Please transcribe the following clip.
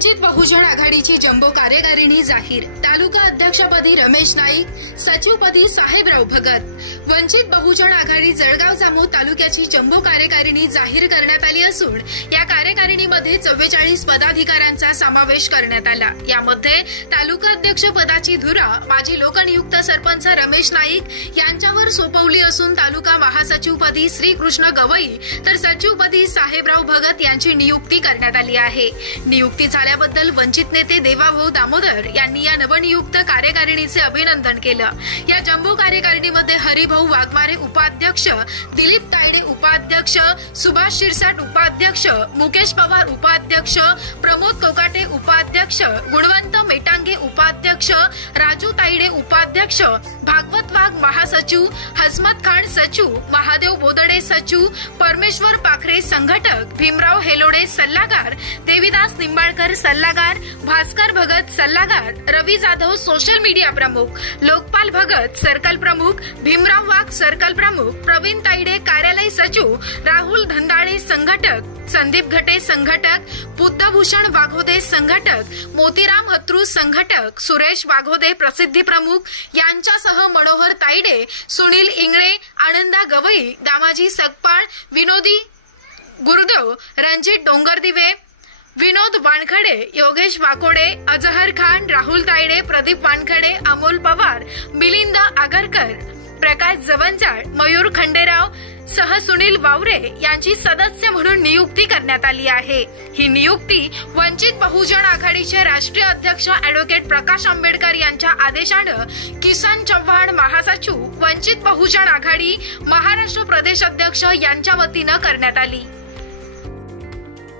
वंचित बहुजन आघाडीची जम्बो कार्यकारिणी जाहीर। तालुका अध्यक्षपदी रमेश नाईक, सचिवपदी साहेबराव भगत। वंचित बहुजन आघाडी जळगाव जामोद तालुक्याची जम्बो कार्यकारिणी जाहीर करण्यात आली असून या कार्यकारिणीमध्ये 44 पदाधिकाऱ्यांचा समावेश करण्यात आला। यामध्ये तालुका अध्यक्ष पदाची धुरा माजी लोकनियुक्त सरपंच रमेश नाईक यांच्यावर सोपवली असून तालुका महासचिवपदी श्रीकृष्ण गवई तर सचिवपदी साहेबराव भगत यांची नियुक्ती करण्यात आली आहे। नियुक्ती झाल्याबद्दल वंचित नेते देवाभाऊ दामोदर यांनी या नवनियुक्त कार्यकारिणीचे अभिनंदन केलं। या जम्बो कार्यकारिणीमध्ये हरिभाऊ वाघमारे उपाध्यक्ष, दिलीप तायडे उपाध्यक्ष, सुभाष शिरसाट उपाध्यक्ष, मुकेश पवार उपाध्यक्ष, प्रमोद कोकाटे उपाध्यक्ष, गुणवंत मेटांगे उपाध्यक्ष, राजू तायडे उपाध्यक्ष, भागवत वाघ महासचिव, हसमत खान सचिव, महादेव बोदडे सचिव, परमेश्वर पाखरे संघटक, भीमराव हेलोडे सल्लागार, देवीदास निंबाळकर सल्लागार, भास्कर भगत सल्लागार, रवी जाधव सोशल मीडिया प्रमुख, लोकपाल भगत सर्कल प्रमुख, भीमराव वाघ सर्कल प्रमुख, प्रवीण तायडे कार्यालय सचिव, राहुल धंदाळे संघटक, संदीप घटे संघटक, बुद्धभूषण वाघोदे संघटक, मोतीराम हत्रू संघटक, सुरेश वाघोदे प्रसिद्धी प्रमुख यांच्यासह मनोहर तायडे, सुनील इंगळे, आनंदा गवई, दामाजी सकपाळ, विनोदी गुरुदेव, रणजित डोंगरदिवे, विनोद वानखडे, योगेश वाकोडे, अजहर खान, राहुल तायडे, प्रदीप वानखडे, अमोल पवार, मिलिंद आगरकर, प्रकाश जवंजाळ, मयूर खंडेराव सह सुनील वावरे यांची सदस्य म्हणून नियुक्ती करण्यात आली आहे। ही नियुक्ती वंचित बहुजन आघाडीचे राष्ट्रीय अध्यक्ष ॲडव्होकेट प्रकाश आंबेडकर यांच्या आदेशाने किसन चव्हाण महासचिव, वंचित बहुजन आघाडी महाराष्ट्र प्रदेश अध्यक्ष यांच्या वतीने करण्यात आली।